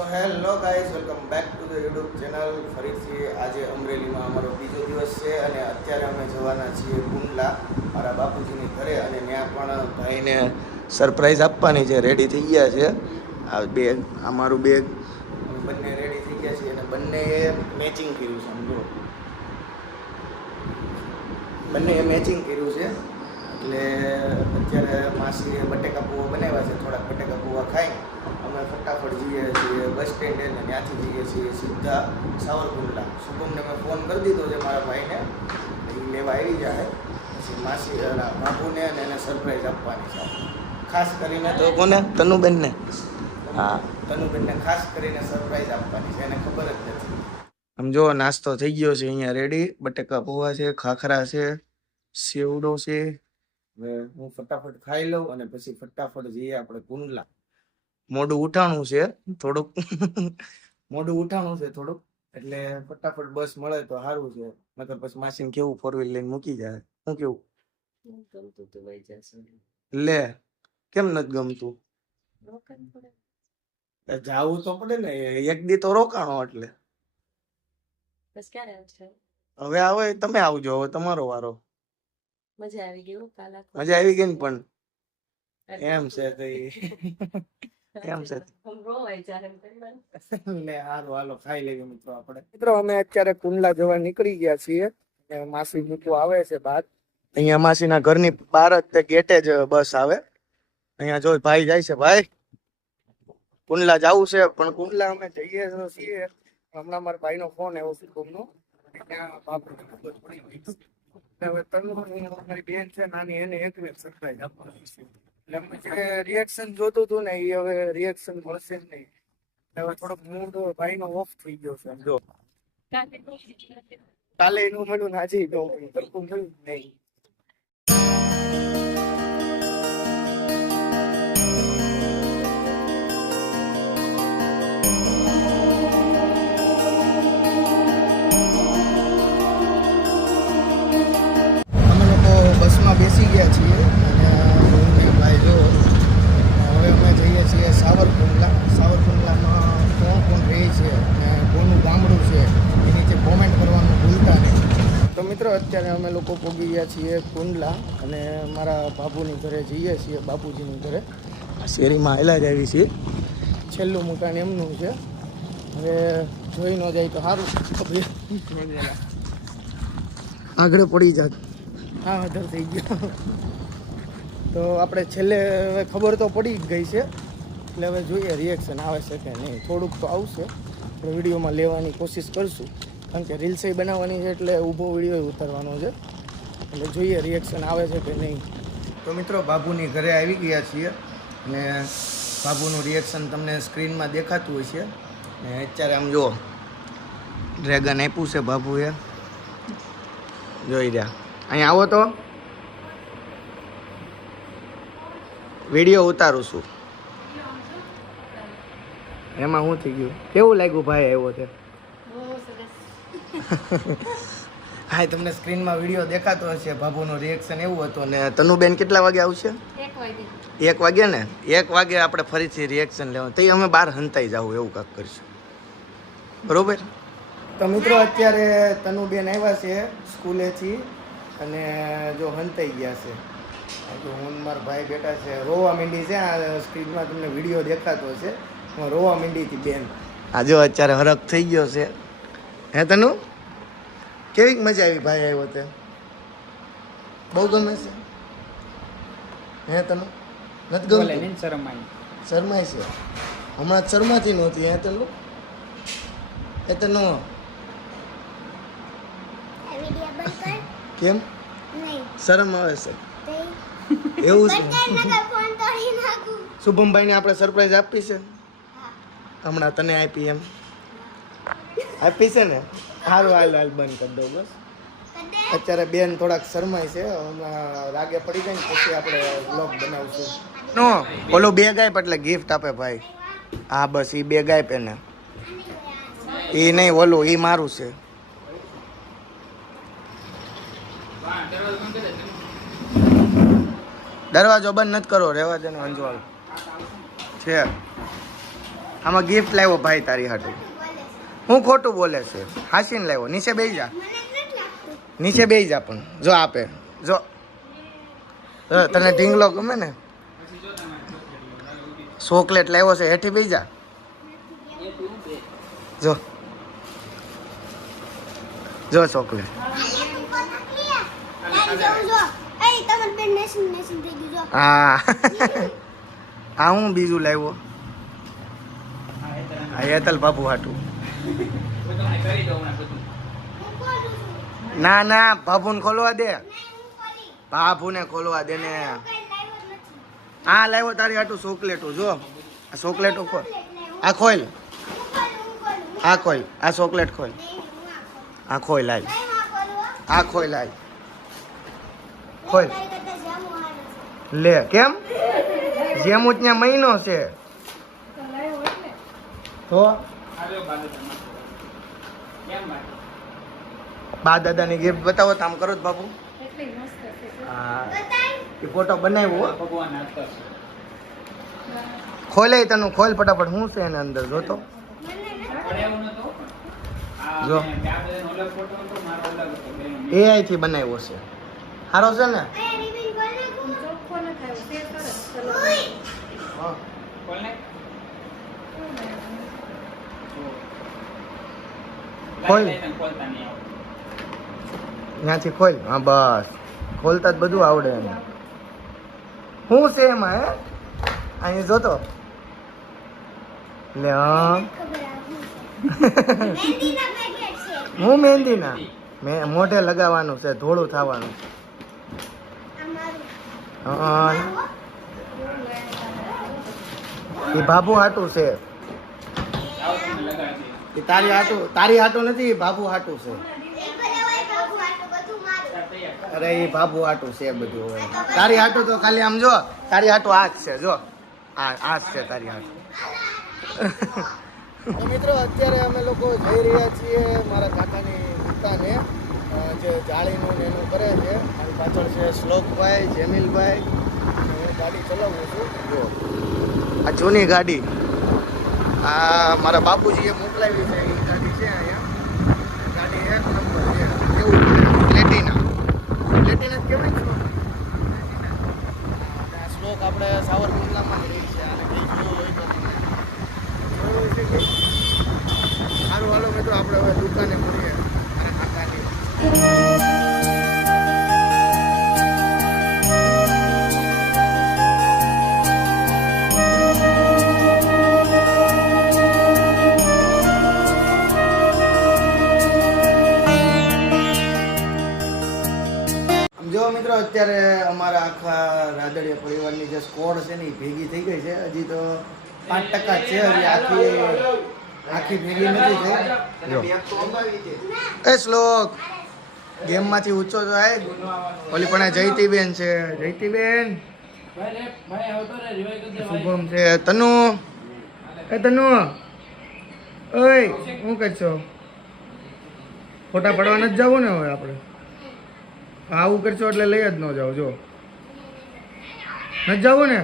So hello guys, welcome back to the YouTube channel. ફરીથી આજે અમરેલીમાં અમારો બીજો દિવસ છે અને અત્યારે અમે જવાના છીએ કુંડલા મારા બાપુજીની ઘરે. અને ત્યાં પણ ભાઈને સરપ્રાઈઝ આપવાની છે. રેડી થઈ ગયા છે. આ બેગ, આ મારું બેગ, બંને રેડી થઈ ગયા છે અને બંનેએ મેચિંગ કર્યું છે. સમજો, બંનેએ મેચિંગ કર્યું છે. એટલે અત્યારે માસીએ બટેકા પૌવા બનાવ્યા છે. થોડાક બટેકા પૌવા ખાઈ અમે ફટાફટ જઈએ છીએ બસ સ્ટેન્ડે ને ત્યાંથી જઈએ છીએ સીધા સાવરકુંડલા. શુભમને મેં ફોન કરી દીધો છે મારા ભાઈને, એ લેવા આવી જાય. પછી માસી બાપુને અને એને સરપ્રાઈઝ આપવાની છે ખાસ કરીને. તો કોને? તનુબેનને. હા, તનુબેનને ખાસ કરીને સરપ્રાઈઝ આપવાની છે, એને ખબર જ નથી. સમજો, નાસ્તો થઈ ગયો છે અહીંયા રેડી. બટેકા પૌવા છે, ખાખરા છે, સેવડો છે. હવે હું ફટાફટ ખાઈ લઉં અને પછી ફટાફટ જઈએ આપણે કુંડલા. મોઢું ઉઠાણું છે થોડુંક, મોઢું ઉઠાણું છે થોડુંક, એટલે ફટાફટ બસ મળે તો સારું છે. નકર પછી માસીને કેવું ફોર વ્હીલ લઈને મૂકી જાય. શું કેવું? લે, કેમ નથી ગમતું? જાવું તો પડે ને, એક દી તો રોકાણો. એટલે હવે આવે તમે આવજો, હવે તમારો વારો. મજા આવી ગઈ ને, પણ એમ છે તો એમ છે. લે હાલો હાલો ખાઈ લેવી મિત્રો આપણે. મિત્રો અમે અત્યારે કુંડલા જવા નીકળી ગયા છીએ. માસી મૂકવા આવે છે બહાર. અહીંયા માસીના ઘરની બહાર જ તે ગેટે જ બસ આવે. અહીંયા જો ભાઈ જાય છે. ભાઈ, કુંડલા જવું છે, પણ કુંડલા અમે જઈએ છીએ. હમણાં મારા ભાઈનો ફોન આવ્યો છે કુંડનો. ત્યાં બાપુ ખબર પડી ગઈ. હવે તમારી બેન છે નાની, એને એકને સરપ્રાઈઝ આપવાની છે. એટલે જે રિએક્શન જોતું હતું ને, એ હવે રિએક્શન મળશે નહીં. હવે થોડોક મૂડ ભાઈનો ઓફ થઈ ગયો છે. જો કાલે એનું મળ્યું ને આજે સરખું મળ્યું નહીં. બસમાં બેસી ગયા છીએ અને ભાઈ જો હવે અમે જઈએ છીએ સાવરકુંડલા. સાવરકુંડલામાં કોણ કોણ રહે છે અને કોનું ગામડું છે એ નીચે કોમેન્ટ કરવાનું ભૂલતા નહીં. તો મિત્રો અત્યારે અમે લોકો પહોંચી ગયા છીએ કુંડલા અને મારા બાપુની ઘરે જઈએ છીએ, બાપુજીની ઘરે. આ શેરીમાં આવેલા જ આવી છીએ. છેલ્લું મકાન એમનું છે. હવે જોઈ ન જાય તો સારું, આગળ પડી જાત. હા, અધર થઈ ગયો. તો આપણે છેલ્લે હવે ખબર તો પડી જ ગઈ છે. એટલે હવે જોઈએ રિએક્શન આવે છે કે નહીં. થોડુંક તો આવશે, આપણે વિડીયોમાં લેવાની કોશિશ કરશું. કારણ કે રીલ્સ બનાવવાની છે એટલે ઊભો વિડીયો ઉતારવાનો છે. એટલે જોઈએ રિએક્શન આવે છે કે નહીં. તો મિત્રો બાબુની ઘરે આવી ગયા છીએ અને બાબુનું રિએક્શન તમને સ્ક્રીનમાં દેખાતું હોય છે. ને અત્યારે આમ જુઓ, ડ્રેગન આપ્યું છે બાબુએ, જોઈ રહ્યા. અહીંયા આવો તો વિડીયો ઉતારું છું. એમાં શું થઈ ગયું? કેવું લાગ્યું ભાઈ આવ્યો તે? હા, તમને સ્ક્રીનમાં વિડીયો દેખાતો હશે. બાબુનું રિએક્શન એવું હતું. ને તનુબેન કેટલા વાગે આવશે? 1 વાગે ને? 1 વાગે આપણે ફરીથી રિએક્શન લેવાનું. તો અમે બહાર હંતાઈ જાવું એવું કાંક કરશું, બરોબર? તો મિત્રો અત્યારે તનુબેન આવ્યા છે સ્કૂલેથી અને જો હંતાઈ ગયા છે. જો હું મારા ભાઈ બેઠા છે, રોવા માંડી છે. આ સ્ક્રીનમાં તમને વિડીયો દેખાતો છે. હું રોવા માંડી હતી બેન. આ જો અત્યારે હરખ થઈ ગયો છે. હે તનુ, કેવી મજા આવી ભાઈ આવ્યો તે? બહુ ગમે છે? હે તનુ, નથી ગમતું? શરમાય છે. હમણાં શરમાતી નહોતી. હે તનુ, એ તનુ કેમ શરમ આવે છે? એવું છે? શુભમભાઈને આપણે સરપ્રાઈઝ આપી છે હમણાં. તને આપી એમ આપી છે ને? સારું, હાલ હાલ બંધ કરી દઉં બસ. અત્યારે બેન થોડાક શરમાય છે. હમણાં રાગે પડી જાય ને પછી આપણે વ્લોગ બનાવશું. નો ઓલો બેગ આપ એટલે ગિફ્ટ આપે ભાઈ. હા બસ, એ બેગ આપ એને. એ નહીં, ઓલું એ મારું છે. દરવાજો બંધ નથી કરો, રહેવા દે ને. અંજવાળ છે આમાં ગિફ્ટ લાવ્યો ભાઈ તારી હાટું. હું ખોટું બોલે છે? હાસીને લાવ્યો. નીચે બેસી જા, નીચે બેસી જા. પણ જો આપે, જો તને ઢીંગલો ગમે ને, ચોકલેટ લાવ્યો છે. હેઠી બેસી જા. જો જો ચોકલેટ. હા હા, હું બીજું લાવ્યો. હા, હેતલ બાપુ હાટું. ના ના, બાપુને ખોલવા દે, બાપુને ખોલવા દે ને. હા લાવ્યો તારી હાટું ચોકલેટું. જો આ ચોકલેટું ખોલ. આ ખોલ, આ ખોલ, આ ચોકલેટ ખોલ. આ ખોલ લાવ, આ ખોલ લાવ, ખોલ. લે કેમ? જેમ ત્યાં મહિનો છે તો બા દાદાની ગિફ્ટ બતાવો તો આમ કરો જ બાપુ. હા, એ ફોટો બનાવ્યો. ખોલે તનું, ખોલ ફટાફટ. શું છે એની અંદર જોતો? જો AI થી બનાવ્યો છે. સારો છે ને? ખોલ, ત્યાંથી ખોલ. હા બસ, ખોલતા જ બધું આવડે એને. શું છે એમાં? હે અહીં જોતો. લે હા, હું મહેંદીના મોઢે લગાવવાનું છે, ધોળું થવાનું. એ બાબુ હાટું છે. એ તારી હાટું નથી, બાબુ હાટું છે. અરે એ બાબુ હાટું છે બધું. હવે તારી હાટું તો ખાલી આમ જો, તારી હાટું આ જ છે. જો આ જ છે તારી હાટું. મિત્રો અત્યારે અમે લોકો જઈ રહ્યા છીએ મારા કાકાની દુકાને, જે જાળીનું ને એનું કરે છે. મારી પાછળ છે શ્લોકભાઈ, જેમિલભાઈ. હું ગાડી ચલાવું છું. જો આ જૂની ગાડી, આ મારા બાપુજીએ મોકલાવી છે. એ ગાડી છે અહીંયા. ગાડી એક નંબર છે. કેવું પ્લેટિના, પ્લેટિના કેવાય છે. આ શ્લોક આપણે સાવરકુંડલામાં જ રહી છે. અને કંઈ જોયું હોય તો સારું. હાલો મિત્રો, આપણે હવે દુકાને મળીએ મારા કાકાની. જો મિત્રો, અત્યારે અમારા આખા રાદડિયા પરિવારની જે સ્કોડ છે ને એ ભેગી થઈ ગઈ છે. હજી તો 5% છે. હજી આખી ભેગી નથી થઈ. એ શ્લોક ગેમમાંથી ઊંચો તો આય. ઓલી પણ જયતીબેન છે. જયતીબેન, શુભમ છે, તનુ. એ તનુ, ઓય શું કરશો? ફોટા પડવા નથી જવું ને હવે આપણે? આવું કરશો એટલે લઈ જ ન જાવ. જો નથી જવું ને?